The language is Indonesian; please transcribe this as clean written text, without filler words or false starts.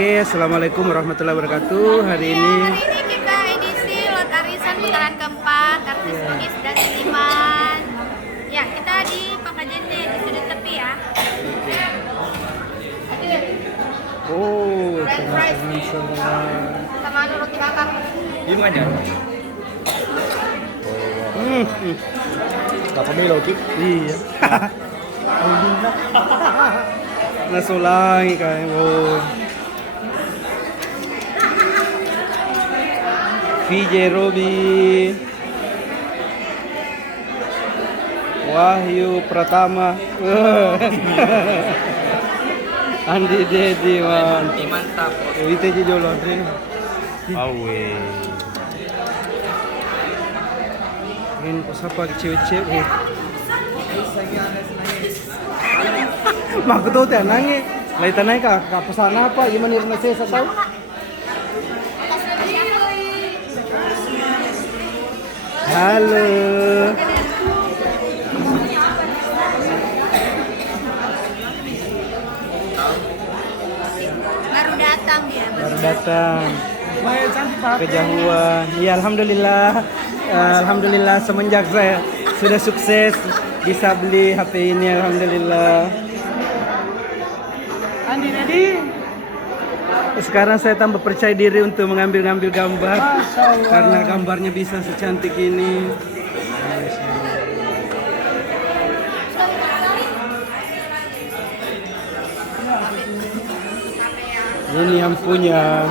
Oke, assalamualaikum warahmatullahi wabarakatuh. Hari ini kita edisi lot arisan putaran keempat artis Bugis dan seniman. Ya, kita di Pangkajene di sudut tepi ya. oh, French fries sama roti bakar. Ini aja. hmm. Gak pemilu, Cip. Iya. Nasulangi kayak VJ Robi, Wahyu Pratama, Andi Dedi Mantap. Wite Jolo Awe. ini siapa cewek-cewek Mak tuh teh nangis. Lai tanai ka pesana apa gimana irna saya tahu. Halo. Baru datang dia. Baru datang. Kejauhan. Iya, alhamdulillah. Alhamdulillah semenjak saya sudah sukses bisa beli HP ini, alhamdulillah. Andi Dedi. Sekarang saya tambah percaya diri untuk mengambil gambar karena gambarnya bisa secantik ini. Ini yang punya.